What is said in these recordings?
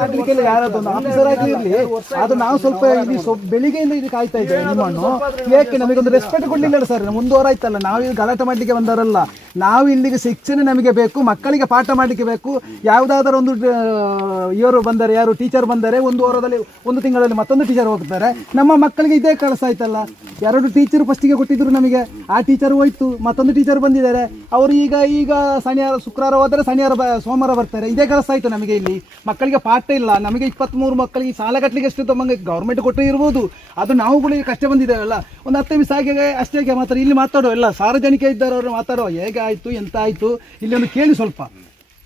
ಆಗ್ಲಿಕ್ಕೆಲ್ಲ officer ಅದು ನಾವು ಸ್ವಲ್ಪ ಇಲ್ಲಿ ಬೆಳಿಗ್ಗೆಯಿಂದ ಇದು ಕಾಯ್ತಾ ಇದ್ದೇವೆ ನಿಮ್ಮನ್ನು ಯಾಕೆ ನಮಗೊಂದು ರೆಸ್ಪೆಕ್ಟ್ ಕೊಡ್ಲಿಲ್ಲ ಸರ್? ಒಂದು ವಾರ ಆಯ್ತಲ್ಲ, ನಾವು ಇಲ್ಲಿ ಗಲಾಟೆ ಮಾಡ್ಲಿಕ್ಕೆ ಬಂದವರಲ್ಲ. ನಾವು ಇಲ್ಲಿಗೆ ಶಿಕ್ಷಣ ನಮಗೆ ಬೇಕು, ಮಕ್ಕಳಿಗೆ ಪಾಠ ಮಾಡ್ಲಿಕ್ಕೆ ಬೇಕು. ಯಾವುದಾದ್ರೂ ಒಂದು ಇವರು ಬಂದರೆ, ಯಾರು ಟೀಚರ್ ಬಂದರೆ, ಒಂದು ವಾರದಲ್ಲಿ, ಒಂದು ತಿಂಗಳಲ್ಲಿ ಮತ್ತೊಂದು ಟೀಚರ್ ಹೋಗ್ತಾರೆ. ನಮ್ಮ ಮಕ್ಕಳಿಗೆ ಇದೇ ಕೆಲಸ ಆಯ್ತಲ್ಲ. ಎರಡು ಟೀಚರ್ ಫಸ್ಟಿಗೆ ಕೊಟ್ಟಿದ್ರು ನಮಗೆ. ಆ ಟೀಚರ್ ಹೋಯ್ತು, ಮತ್ತೊಂದು ಟೀಚರ್ ಬಂದಿದ್ದಾರೆ. ಅವರು ಈಗ ಈಗ ಶನಿವಾರ, ಶುಕ್ರವಾರ ಹೋದರೆ ಶನಿವಾರ ಸೋಮವಾರ ಬರ್ತಾರೆ. ಇದೇ ಕೆಲಸ ಆಯ್ತು ನಮಗೆ ಇಲ್ಲಿ. ಮಕ್ಕಳಿಗೆ ಪಾಠ ಇಲ್ಲ, ನಮಗೆ ಇಪ್ಪತ್ತ್ಮೂರು ಮಕ್ಕಳಿಗೆ ಸಾಲ ಕಟ್ಟಲಿಕ್ಕೆ ಎಷ್ಟು ತಮ್ಮಂಗೆ ಗೌರ್ಮೆಂಟ್ ಕೊಟ್ಟು ಇರ್ಬೋದು. ಅದು ನಾವುಗಳು ಈಗ ಕಷ್ಟ ಬಂದಿದ್ದೇವಲ್ಲ. ಒಂದು ಹತ್ತು ನಿಮಿಷ ಹಾಗೆ ಅಷ್ಟೇ ಮಾತ್ರ ಇಲ್ಲಿ ಮಾತಾಡೋ ಎಲ್ಲ ಸಾರ್ವಜನಿಕ ಇದ್ದಾರೆ ಅವರು ಮಾತಾಡೋ ಹೇಗೆ ಆಯಿತು, ಎಂತ ಆಯಿತು, ಇಲ್ಲಿ ಒಂದು ಕೇಳಿ ಸ್ವಲ್ಪ.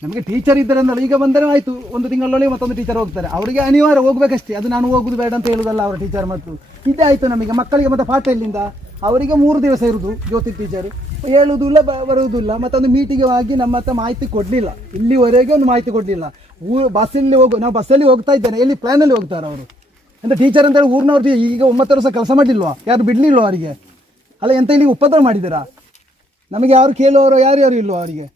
ನಮಗೆ ಟೀಚರ್ ಇದ್ದಾರೆ ಅಂದ್ರೆ ಈಗ ಬಂದರೆ ಆಯಿತು. ಒಂದು ತಿಂಗಳೊಳಗೆ ಮತ್ತೊಂದು ಟೀಚರ್ ಹೋಗ್ತಾರೆ. ಅವರಿಗೆ ಅನಿವಾರ್ಯ ಹೋಗ್ಬೇಕಷ್ಟೇ. ಅದು ನಾನು ಹೋಗುದು ಬೇಡ ಅಂತ ಹೇಳುದಲ್ಲ ಅವರ ಟೀಚರ್ ಮತ್ತು. ಇದೇ ಆಯಿತು ನಮಗೆ. ಮಕ್ಕಳಿಗೆ ಮತ್ತೆ ಪಾಠ ಇಲ್ಲಿಂದ ಅವರಿಗೆ ಮೂರು ದಿವಸ ಇರುವುದು ಜ್ಯೋತಿ ಟೀಚರ್ ಹೇಳುವುದಿಲ್ಲ ಬರುವುದಿಲ್ಲ. ಮತ್ತೊಂದು ಮೀಟಿಂಗ್ ಆಗಿ ನಮ್ಮ ಹತ್ರ ಮಾಹಿತಿ ಕೊಡಲಿಲ್ಲ. ಇಲ್ಲಿವರೆಗೆ ಒಂದು ಮಾಹಿತಿ ಕೊಡಲಿಲ್ಲ. ಊ ಬಸ್ಸಲ್ಲಿ ಹೋಗು, ನಾವು ಬಸ್ಸಲ್ಲಿ ಹೋಗ್ತಾ ಇದ್ದೇನೆ. ಎಲ್ಲಿ ಪ್ಲ್ಯಾನಲ್ಲಿ ಹೋಗ್ತಾರೆ ಅವರು? ಅಂದರೆ ಟೀಚರ್ ಅಂತ ಹೇಳಿ ಊರಿನವ್ರು ಈಗ ಒಂಬತ್ತು ವರ್ಷ ಕೆಲಸ ಮಾಡಲಿಲ್ವಾ ಯಾರು ಬಿಡಲಿಲ್ವ ಅವರಿಗೆ? ಅಲ್ಲ, ಎಂತ ಇಲ್ಲಿ ಉಪದ್ರ ಮಾಡಿದ್ದೀರಾ? ನಮಗೆ ಯಾರು ಕೇಳುವವರು ಯಾರು ಯಾರು ಇಲ್ವೋ ಅವರಿಗೆ?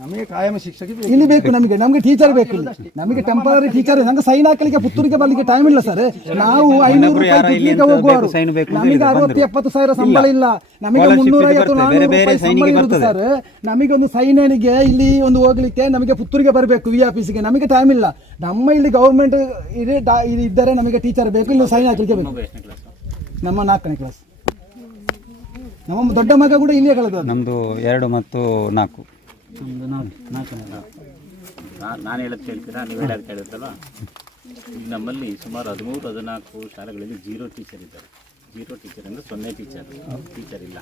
ನಮಗೆ ಕಾಯಂ ಶಿಕ್ಷಕಿ ಬೇಕು. ಇಲ್ಲಿ ಬೇಕು ನಮಗೆ ನಮಗೆ ಟೀಚರ್ ಬೇಕು ಇಲ್ಲಿ. ನಮಗೆ ಟೆಂಪರರಿ ಟೀಚರ್ ನಮ್ಗೆ ಸೈನ್ ಹಾಕಲಿಕ್ಕೆ ಪುತ್ತೂರಿಗೆ ಬರ್ಲಿಕ್ಕೆ ಟೈಮ್ ಇಲ್ಲ ಸರ್ ನಾವು ಐನೂರು ರೂಪಾಯಿ ದುಡ್ಲಿಕ್ಕೆ ನಮಗೆ ಅರವತ್ತು ಎಪ್ಪತ್ತು ಸಾವಿರ ಸಂಬಳ ಇಲ್ಲ. ನಮಗೆ ಮುನ್ನೂರ ಐವತ್ತು ನಾನ್ನೂರು ರೂಪಾಯಿ ಸಂಬಳ ಇರುದು ಸರ್ ನಮಗೆ ಒಂದು ಸೈನಿಗೆ ಇಲ್ಲಿ ಒಂದು ಹೋಗ್ಲಿಕ್ಕೆ ನಮಗೆ ಪುತ್ತೂರಿಗೆ ಬರಬೇಕು ವಿ ಆಫೀಸ್ಗೆ ನಮಗೆ ಟೈಮ್ ಇಲ್ಲ. ನಮ್ಮ ಇಲ್ಲಿ ಗೌರ್ಮೆಂಟ್ ಇದೆ ಇದ್ದರೆ ನಮಗೆ ಟೀಚರ್ ಬೇಕು ಇಲ್ಲಿ ಸೈನ್ ಹಾಕಲಿಕ್ಕೆ ಬೇಕು. ನಮ್ಮ ನಾಲ್ಕನೇ ಕ್ಲಾಸ್ ನಮ್ಮ ದೊಡ್ಡ ಮಗ ಕೂಡ ಇಲ್ಲಿಯೇ ಕಳೆದ ನಮ್ದು ಎರಡು ಮತ್ತು ನಾಲ್ಕು. ನಾನು ಹೇಳೋದು ಕೇಳ್ತೀರಾ? ನೀವು ಹೇಳೋದು ಕೇಳಿದ್ರಲ್ಲ ನಮ್ಮಲ್ಲಿ ಸುಮಾರು ಹದಿಮೂರು, ಹದಿನಾಲ್ಕು ಶಾಲೆಗಳಲ್ಲಿ ಜೀರೋ ಟೀಚರ್ ಇದ್ದಾರೆ. ಜೀರೋ ಟೀಚರ್ ಅಂದರೆ ಸೊನ್ನೆ ಟೀಚರ್. ಟೀಚರ್ ಇಲ್ಲ.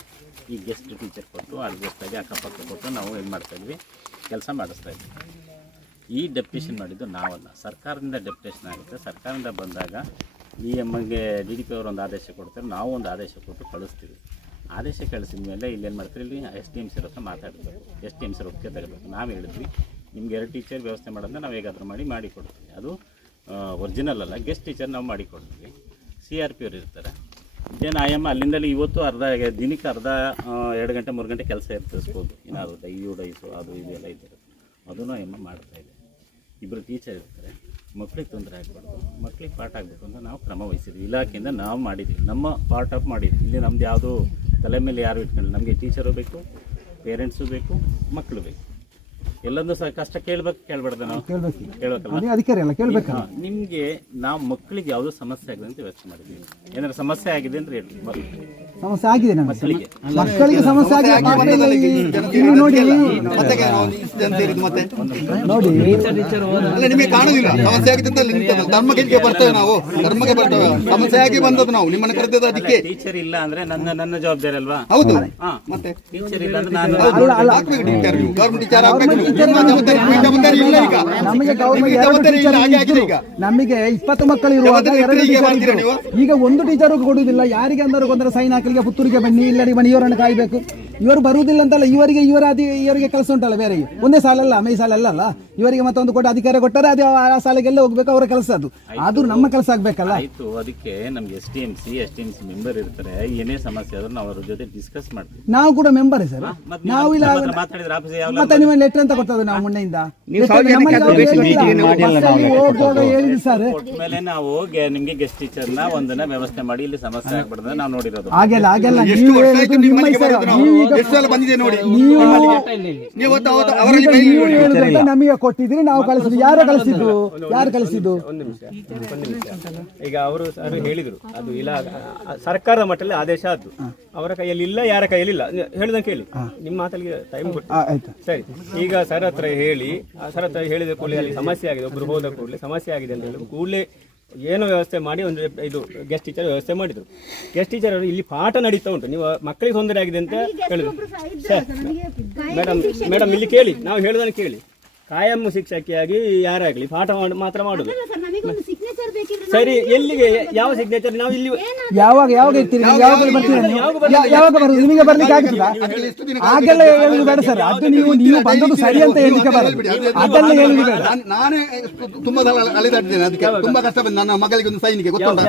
ಈ ಗೆಸ್ಟ್ ಟೀಚರ್ ಕೊಟ್ಟು ಅಡ್ಜಸ್ಟಾಗಿ ಅಕ್ಕಪಕ್ಕ ಕೊಟ್ಟು ನಾವು ಏನು ಮಾಡ್ತಾ ಇದ್ವಿ? ಕೆಲಸ ಮಾಡಿಸ್ತಾ ಇದ್ವಿ. ಈ ಡೆಪ್ಯುಟೇಷನ್ ಮಾಡಿದ್ದು ನಾವಲ್ಲ. ಸರ್ಕಾರದಿಂದ ಡೆಪ್ಯುಟೇಷನ್ ಆಗುತ್ತೆ. ಸರ್ಕಾರದಿಂದ ಬಂದಾಗ ಈ ಎಮ್ಮಗೆ ಡಿ ಡಿ ಪಿ ಅವರು ಒಂದು ಆದೇಶ ಕೊಡ್ತಾರೆ. ನಾವು ಒಂದು ಆದೇಶ ಕೊಟ್ಟು ಕಳಿಸ್ತೀವಿ. ಆದೇಶ ಕಳಿಸಿದ ಮೇಲೆ ಇಲ್ಲಿ ಏನು ಮಾಡ್ತೀರಿ? ಇಲ್ಲಿ ಎಸ್ ಟಿ ಎಂ ಸಿ ಹತ್ರ ಮಾತಾಡಬೇಕು. ಎಸ್ ಟಿ ಎಂ ಸಿ ಒಪ್ಪಿಗೆ ನಾವು ಹೇಳಿದ್ವಿ, ನಿಮ್ಗೆ ಎರಡು ಟೀಚರ್ ವ್ಯವಸ್ಥೆ ಮಾಡೋದನ್ನ ನಾವು ಹೇಗಾದರೂ ಮಾಡಿ ಮಾಡಿಕೊಡ್ತೀವಿ ಅದು ಒರಿಜಿನಲ್ ಅಲ್ಲ ಗೆಸ್ಟ್ ಟೀಚರ್ ನಾವು ಮಾಡಿ ಕೊಡ್ತೀವಿ. ಸಿ ಆರ್ ಪಿ ಅವ್ರು ಇರ್ತಾರೆ. ಏನು ಆಯಮ್ಮ, ಅಲ್ಲಿಂದಲೇ ಇವತ್ತು ಅರ್ಧ ದಿನಕ್ಕೆ ಅರ್ಧ ಎರಡು ಗಂಟೆ, ಮೂರು ಗಂಟೆ ಕೆಲಸ ಇರ್ತಿಸ್ಬೋದು ಏನಾದ್ರು ಡೈಯು ಡೈಸು ಅದು, ಇದು ಎಲ್ಲ ಇದ್ದಿರುತ್ತೆ. ಅದನ್ನು ಆಯಮ್ಮ ಮಾಡ್ತಾ ಇದೆ. ಇಬ್ಬರು ಟೀಚರ್ ಇರ್ತಾರೆ. ಮಕ್ಳಿಗೆ ತೊಂದರೆ ಆಗಬಾರ್ದು. ಮಕ್ಳಿಗೆ ಪಾಠ ಆಗಬೇಕು ಅಂತ ನಾವು ಕ್ರಮ ವಹಿಸಿದ್ವಿ. ಇಲಾಖೆಯಿಂದ ನಾವು ಮಾಡಿದ್ವಿ. ನಮ್ಮ ಪಾರ್ಟ್ ಆಫ್ ಮಾಡಿದ್ವಿ. ಇಲ್ಲಿ ನಮ್ದು ಯಾವುದು ತಲೆ ಮೇಲೆ ಯಾರು ಇಟ್ಕೊಂಡು ನಮಗೆ ಟೀಚರು ಬೇಕು ಪೇರೆಂಟ್ಸು ಬೇಕು ಮಕ್ಕಳು ಬೇಕು. ಎಲ್ಲೊಂದು ಸಹ ಕಷ್ಟ ಕೇಳ್ಬೇಕು ಕೇಳ್ಬಾರ್ದು ನಾವು? ಕೇಳ್ಬೇಕು. ಕೇಳ್ಬೇಕಲ್ಲ ನಿಮ್ಗೆ ನಾವು ಮಕ್ಕಳಿಗೆ ಯಾವುದೋ ಸಮಸ್ಯೆ ಆಗಿದೆ ಅಂತ ಯೋಚನೆ ಮಾಡಿದ್ದೀವಿ. ಏನಾದ್ರು ಸಮಸ್ಯೆ ಆಗಿದೆ ಅಂದ್ರೆ ಹೇಳಿ ಸಮಸ್ಯೆ ಆಗಿದೆ ನಮಗೆ. ಮಕ್ಕಳಿಗೆ. ಸಮಸ್ಯೆ ಆಗಿದೆ ನೋಡಿ ನೋಡಿ. ನಿಮಗೆ ಕಾಣುದಿಲ್ಲ. ಸಮಸ್ಯೆ ಆಗಿದೆ ಅಂತ ಅಲ್ಲಿ ನಿಂತದಲ್ಲ. ಧರ್ಮಕ್ಕೆ ಬರ್ತೇವೆ ನಾವು. ಧರ್ಮಕ್ಕೆ ಬರ್ತೇವೆ. ಸಮಸ್ಯೆ ಆಗಿ ಬಂದದ್ದು ನಾವು. ನಿಮ್ಮನ್ನ ಕರೆದದ್ದು ಅದಕ್ಕೆ. ಟೀಚರ್ ಇಲ್ಲ ಅಂದ್ರೆ ನನ್ನ ನನ್ನ ಜವಾಬ್ದಾರಿ ಅಲ್ವಾ? ಹೌದು. ಮತ್ತೆ? ಟೀಚರ್ ಇಲ್ಲ ಅಂದ್ರೆ ನಾನು ಹಾಕ್ಬೇಕು ಟೀಚರ್ ನೀವು. ಗೌರ್ಮೆಂಟ್ ಟೀಚರ್ ಹಾಕ್ಬೇಕು ನಿಮ್ಮ ಜವಾಬ್ದಾರಿ ಇಲ್ಲ ಈಗ. ನಮಗೆ ಗೌರ್ಮೆಂಟ್ ಜವಾಬ್ದಾರಿ ಇಲ್ಲ ಟೀಚರ್ ಹಾಗೆ ಆಗಿದೆ ಈಗ. ನಮಗೆ ಇಪ್ಪತ್ತು ಮಕ್ಕಳು ಇರುವಾಗ. ಈಗ ಒಂದು ಟೀಚರ್ ಕೊಡುವುದಿಲ್ಲ. ಯಾರಿಗೆ ಅಂದರು ಗೊಂದರ ಸೈನ್ ಹಾಕಲಿಕ್ಕೆ ಪುತ್ತೂರಿಗೆ ಬನ್ನಿ ಇಲ್ಲರಿಗೆ ಬನ್ನಿ ಇವರನ್ನು ಕಾಯಬೇಕು. ಇವರು ಬರುವುದಿಲ್ಲ ಅಂತಲ್ಲ ಇವರಿಗೆ ಇವರ ಅದಿ ಇವರಿಗೆ ಕೆಲಸ ಉಂಟಲ್ಲ ಬೇರೆ ಒಂದೇ ಸಾಲ ಅಲ್ಲ ಮೈ ಸಾಲ ಅಲ್ಲ ಅಲ್ಲ? ಇವರಿಗೆ ಮತ್ತೊಂದು ಕೊಟ್ಟು ಅಧಿಕಾರ ಕೊಟ್ಟರೆ ಅದು ಆ ಸಾಲಗೆಲ್ಲ ಹೋಗ್ಬೇಕು ಅವರ ಕೆಲಸ ಅದು. ಆದ್ರೂ ನಮ್ಮ ಕೆಲಸ ಆಗ್ಬೇಕಲ್ಲ? ಆಯ್ತು ಅದಕ್ಕೆ ನಮ್ಗೆ S T M C S T M C member ಇರ್ತಾರೆ. ಏನೇ ಸಮಸ್ಯೆ ಆದ್ರೂ ನಾವು ಅವ್ರ ಜೊತೆ ಡಿಸ್ಕಸ್ ಮಾಡ್ತೀವಿ. ನಾವು ಕೂಡ ಮೆಂಬರ್ ಸರ್? ಮತ್ತೆ ನಾವು ಇಲ್ಲ ನಮ್ಮ ಹತ್ರ ಮಾತಾಡಿದ್ರೆ ಆಫೀಸ್ ಯಾವ ಮತ್ತೆ ನಿಮ್ಮ ಲೆಟರ್ ಅಂತ ಕೊಟ್ಟದ್ದು ನಾವು ಮೊನ್ನೆಯಿಂದ. Letter ನಮ್ಮಲ್ಲಿ ಅವ್ರು ಹೇಳಿಲ್ಲ. ಬಸ್ಸಲ್ಲಿ ಹೋಗುವಾಗ ಹೇಳಿದ್ರು ಸರ್ ಮೇಲೆ ನಾವು ಗೆ- ನಿಮ್ಗೆ ಗೆಸ್ಟ್ ಟೀಚರ್ನ ಒಂದನ್ನ ವ್ಯವಸ್ಥೆ ಮಾಡಿ ಇಲ್ಲಿ ಸಮಸ್ಯೆ ಆಗ್ಬಿಡ್ತದೆ ನಾವು ನೋಡಿರೋದು. ಹಾಗೆಲ್ಲ ಹಾಗೆಲ್ಲ ಎಷ್ಟು ನೀವು ವರ್ಷ ಆಯ್ತು ನಿಮ್ಮ ನಿಮ್ಮಲ್ಲಿಗೆ ಹೆಸರು. ಬರೋದು ನಾವು ಈಗ- ಎಷ್ಟು ಸಲ ಬಂದಿದೆ ನೋಡಿ? ನೀವು ನೀವು ಅವತ್ತು ಅವತ್ತು ಅವರಲ್ಲಿ ಈಗ ನೀವು ನೋಡಿ. ಹೇಳುದಂತ ನಮಗೆ ಕೊಟ್ಟಿದ್ರಿ ನಾವು ಕಳಿಸಿದ್ವಿ ಯಾರು ಕಳಿಸಿದ್ರು ಯಾರು ಕಳಿಸಿದ್ದು? ಒಂದು ನಿಮಿಷ. ಒಂದು ನಿಮಿಷ ಈಗ ಅವರು ಸರ್ ಹೇಳಿದ್ರು ಅದು ಇಲ್ಲ ಸರ್ಕಾರದ ಮಟ್ಟದಲ್ಲಿ ಆದೇಶ ಆದ್ದು. ಅವರ ಕೈಯಲ್ಲಿ ಇಲ್ಲ ಯಾರ ಕೈಯಲ್ಲಿ ಇಲ್ಲ ಹೇಳಿದಂಗೆ ಕೇಳಿ ನಿಮ್ಮ ಮಾತಲ್ಲಿ ಟೈಮ್ ಕೊಟ್ಟು. ಆ, ಆಯ್ತು. ಸರಿ. ಈಗ ಸರ್ ಹತ್ರ ಹೇಳಿ ಆ ಸರ್ ಹತ್ರ ಹೇಳಿದ ಕೂಡಲೇ ಅಲ್ಲಿ ಸಮಸ್ಯೆ ಆಗಿದೆ. ಒಬ್ರು ಹೋದ ಕೂಡಲೇ ಸಮಸ್ಯೆ ಆಗಿದೆ ಅಂತ ಹೇಳಿ ಕೂಡಲೇ ಏನೋ ವ್ಯವಸ್ಥೆ ಮಾಡಿ ಒಂದು ಇದು ಗೆಸ್ಟ್ ಟೀಚರ್ ವ್ಯವಸ್ಥೆ ಮಾಡಿದ್ರು. ಗೆಸ್ಟ್ ಟೀಚರ್ ಅವರು ಇಲ್ಲಿ ಪಾಠ ನಡೀತಾ ಉಂಟು. ನೀವು ಮಕ್ಕಳಿಗೆ ತೊಂದರೆ ಆಗಿದೆ ಅಂತ ಹೇಳಿದ್ರು ಸರ್ ಮೇಡಮ್ ಮೇಡಮ್ ಇಲ್ಲಿ ಕೇಳಿ. ನಾವು ಹೇಳೋದನ್ನು ಕೇಳಿ. ಕಾಯಂ ಶಿಕ್ಷಕಿಯಾಗಿ ಯಾರಾಗಲಿ ಪಾಠ ಮಾಡಿ ಮಾತ್ರ ಮಾಡುದು. ಸರ್ ಎಲ್ಲಿಗೆ? ಯಾವ ಸಿಗ್ನೇಚರ್ ನಾವು ಇಲ್ಲಿ ಯಾವಾಗ ಯಾವಾಗ ಇರ್ತೀರಿ ನೀವು? ಯಾವಾಗ ಬರ್ತೀರಿ? ಯಾ- ಯಾವಾಗ ಬರೋದು? ನಿಮಗೆ ಬರ್ಲಿಕ್ಕೆ ಆಗ್ತದಾ ಹಾಗೆಲ್ಲ ಹೇಳುದು ಬೇಡ ಸರ್. ಅದು ನೀವು ನೀವು ಬಂದದ್ದು ಸರಿ ಅಂತ ಹೇಳಿಕ್ಕೆ ಬರೋದು ಅದೆಲ್ಲ ಹೇಳುದು ಬೇಡ ನಾನ್- ನಾನೇ ತುಂಬಾ ಸಲ ಅಲೆದಾಡಿದ್ದೇನೆ ಅದಕ್ಕೆ. ತುಂಬಾ ಕಷ್ಟ ಬಂದು ನನ್ನ ಮಗಳಿಗೆ ಒಂದು ಸೈನಿಗೆ ಗೊತ್ತುಂಟಾ?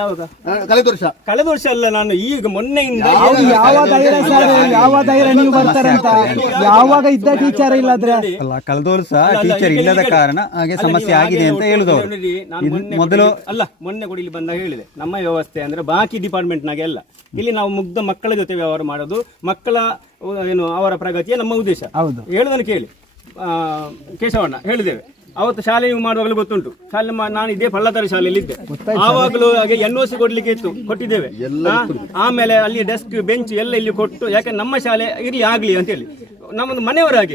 ಆ, ಕಳೆದ ವರ್ಷ. ಕಳೆದ ವರ್ಷ ಅಲ್ಲ ನಾನು ಈಗ ಮೊನ್ನೆಯಿಂದ ಯಾವ ಧೈರ್ಯ ಸರ್ ಯಾವ ಧೈರ್ಯ ನೀವು ಬರ್ತಾರೆ ಅಂತ? ಯಾವಾಗ ಇದ್ದ ಟೀಚರ್ ಇಲ್ಲದ್ರೆ? ಅಲ್ಲ ಕಳೆದ ವರ್ಷ ಟೀಚರ್ ಇಲ್ಲದ ಕಾರಣ ಹಾಗೆ ಸಮಸ್ಯೆ ಆಗಿದೆ ಅಂತ ಹೇಳುದವರು. ನೋಡಿ, ನಾನು ಮೊನ್ನೆ ಮೊದಲು ಅಲ್ಲ ಮೊನ್ನೆ ಕೂಡ ಇಲ್ಲಿ ಬಂದಾಗ ಹೇಳಿದೆ. ನಮ್ಮ ವ್ಯವಸ್ಥೆ ಅಂದ್ರೆ ಬಾಕಿ ಡಿಪಾರ್ಟ್ಮೆಂಟ್ನಾಗೆ ಅಲ್ಲ. ಇಲ್ಲಿ ನಾವು ಮುಗ್ಧ ಮಕ್ಕಳ ಜೊತೆ ವ್ಯವಹಾರ ಮಾಡೋದು ಮಕ್ಕಳ ಏನು ಅವರ ಪ್ರಗತಿಯೇ ನಮ್ಮ ಉದ್ದೇಶ. ಹೌದು. ಹೇಳುದನ್ನು ಕೇಳಿ. ಆ, ಕೇಶವಣ್ಣ ಹೇಳಿದ್ದೇವೆ. ಅವತ್ತು ಶಾಲೆ ನೀವು ಮಾಡುವಾಗಲೂ ಗೊತ್ತುಂಟು. ಶಾಲೆ ಮಾ- ನಾನು ಇದೇ ಪಳ್ಳದಾರಿ ಶಾಲೆಯಲ್ಲಿ ಇದ್ದೆ ಆವಾಗಲೂ ಹಾಗೆ ಎನ್ ಒ ಸಿ ಕೊಡ್ಲಿಕ್ಕೆ ಇತ್ತು ಕೊಟ್ಟಿದ್ದೇವೆ. ಆಮೇಲೆ ಅಲ್ಲಿ ಡೆಸ್ಕ್ ಬೆಂಚ್ ಎಲ್ಲ ಇಲ್ಲಿ ಕೊಟ್ಟು ಯಾಕೆ ನಮ್ಮ ಶಾಲೆ ಇಲ್ಲಿ ಆಗ್ಲಿ ಅಂತ ಹೇಳಿ ನಮ್ಮದು ಮನೆಯವರಾಗಿ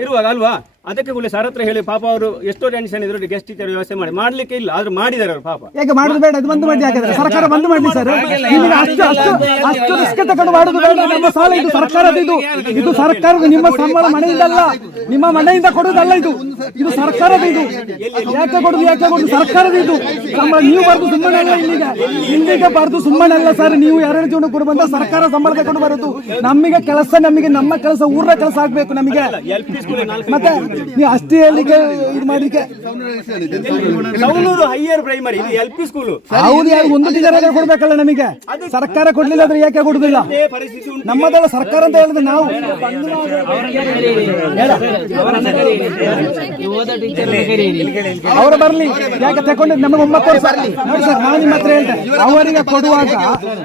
ಇರುವಾಗ ಅಲ್ವಾ? ಅದಕ್ಕೆ ಕೂಡ ಸರ್ ಹತ್ರ ಹೇಳಿ ಪಾಪ ಅವರು ಎಷ್ಟೋ ಟೆನ್ಷನ್ ಇದ್ರು ಗೆಸ್ಟ್ ಟೀಚರ್ ವ್ಯವಸ್ಥೆ ಮಾಡಿ. ಮಾಡ್ಲಿಕ್ಕೆ ಇಲ್ಲ ಆದ್ರೂ ಮಾಡಿದಾರೆ ಅವರು ಪಾಪ. ಯಾಕೆ ಮಾಡುದು ಬೇಡ ಅದು ಬಂದ್ ಮಾಡಿ ಹಾಕಿದ್ರೆ ಸರ್ಕಾರ ಬಂದ್ ಮಾಡಿ ಸರ್. ನಿಮಗೆ ಅಷ್ಟು ಅಷ್ಟು ಅಷ್ಟು ರಿಸ್ಕ್ ತಗೊಂಡು ಮಾಡುದು ಬೇಡ ನಮ್ಮ ಸಾಲ ಇದು ಸರ್ಕಾರದ ಇದು. ಇದು ಸರ್ಕಾರದ ನಿಮ್ಮ ಸಂಬಳ ಮನೆಯಿಂದಲ್ಲ ನಿಮ್ಮ ಮನೆಯಿಂದ ಕೊಡುದಲ್ಲ ಇದು. ಇದು ಸರ್ಕಾರದ ಇದು. ಯಾಕೆ ಕೊಡುದು ಯಾಕೆ ಕೊಡುದು? ಸರ್ಕಾರದ ಇದು. ಸಂಬಳ ನೀವು ಬರ್ದು ಸುಮ್ಮನೆ ಅಲ್ಲ ಇಲ್ಲಿಗ. ಇಲ್ಲಿಗ ಬರ್ದು ಸುಮ್ಮನೆ ಅಲ್ಲ ಸರ್. ನೀವು ಎರಡು ಜೀವನ ಕೊಡು ಬಂದ ಸರ್ಕಾರ ಸಂಬಳ ತಗೊಂಡು ಬರುದು. ನಮಗೆ ಕೆಲಸ ನಮಗೆ ನಮ್ಮ ಕೆಲಸ ಊರ ಕೆಲಸ ಆಗ್ಬೇಕು ನಮಗೆ. ಮತ್ತೆ ನೀವು ಅಷ್ಟೇ ಹೇಳಿಕೆ ಇದು ಮಾಡ್ಲಿಕ್ಕೆ ಸೌನೂರು ಹೈಯರ್ ಪ್ರೈಮರಿ ಇದು ಎಲ್ ಪಿ ಸ್ಕೂಲು ಹೌದು ಯಾರು ಒಂದು ಟೀಚರ್ ಕೊಡ್ಬೇಕಲ್ಲ ನಮಗೆ. ಸರ್ಕಾರ ಕೊಡ್ಲಿಲ್ಲ ಅಂದ್ರೆ ಯಾಕೆ ಕೊಡುದಿಲ್ಲ? ನಮ್ಮದೆಲ್ಲ ಸರ್ಕಾರ ಅಂತ ಹೇಳಿದ್ರೆ ನಾವು ಅವರು ಬರ್ಲಿ. ಯಾಕೆ ತಗೊಂಡು ನಮಗೆ ಒಂಬತ್ತು ವರ್ಷ ನೋಡಿ ಸರ್ ನಾನು ನಿಮ್ಮ ಹತ್ರ ಹೇಳ್ತೇನೆ ಅವರಿಗೆ ಕೊಡುವಾಗ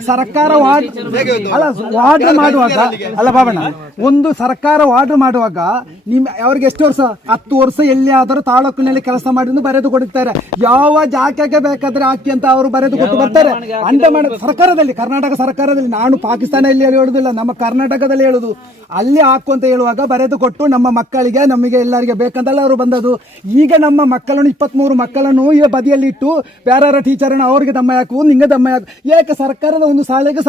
ಸರ್ಕಾರ ವಾರ್ಡ್ ಅಲ್ಲ ವಾರ್ಡ್ ಮಾಡುವಾಗ ಅಲ್ಲ ಬಾಬಣ್ಣ ಒಂದು ಸರ್ಕಾರ ವಾರ್ಡ್ ಮಾಡುವಾಗ ನಿಮ್ ಅವ್ರಿಗೆ ಎಷ್ಟು ವರ್ಷ ಹತ್ತು ವರ್ಷ ಎಲ್ಲಿಯಾದರೂ ತಾಲೂಕಿನಲ್ಲಿ ಕೆಲಸ ಮಾಡಿ ಬರೆದು ಕೊಡುತ್ತಾರೆ. ಯಾವ ಜಾಗಕ್ಕೆ ಬೇಕಾದ್ರೆ ಹಾಕಿ ಅಂತ ಅವರು ಬರೆದು ಕೊಟ್ಟು ಬರ್ತಾರೆ. ಅಂಡಮಾನ ಸರ್ಕಾರದಲ್ಲಿ ಕರ್ನಾಟಕ ಸರ್ಕಾರದಲ್ಲಿ ನಾನು ಪಾಕಿಸ್ತಾನದಲ್ಲಿ ಹೇಳುವುದಿಲ್ಲ ನಮ್ಮ ಕರ್ನಾಟಕದಲ್ಲಿ ಹೇಳುದು. ಅಲ್ಲಿ ಹಾಕು ಅಂತ ಹೇಳುವಾಗ ಬರೆದು ಕೊಟ್ಟು ನಮ್ಮ ಮಕ್ಕಳಿಗೆ ನಮಗೆ ಎಲ್ಲರಿಗೆ ಬೇಕಂತಲ್ಲ ಅವರು ಬಂದದ್ದು. ಈಗ ನಮ್ಮ ಮಕ್ಕಳನ್ನು ಇಪ್ಪತ್ಮೂರು ಮಕ್ಕಳನ್ನು ಈ ಬದಿಯಲ್ಲಿ ಇಟ್ಟು ಬೇರೆ ಟೀಚರ್ನ ಅವ್ರಿಗೆ ದಮ್ಮ ಹಾಕು ನಿಂಗೆ ದಮ್ಮ ಹಾಕು ಯಾಕೆ ಸರ್ಕಾರದ ಒಂದು ಶಾಲೆಗೆ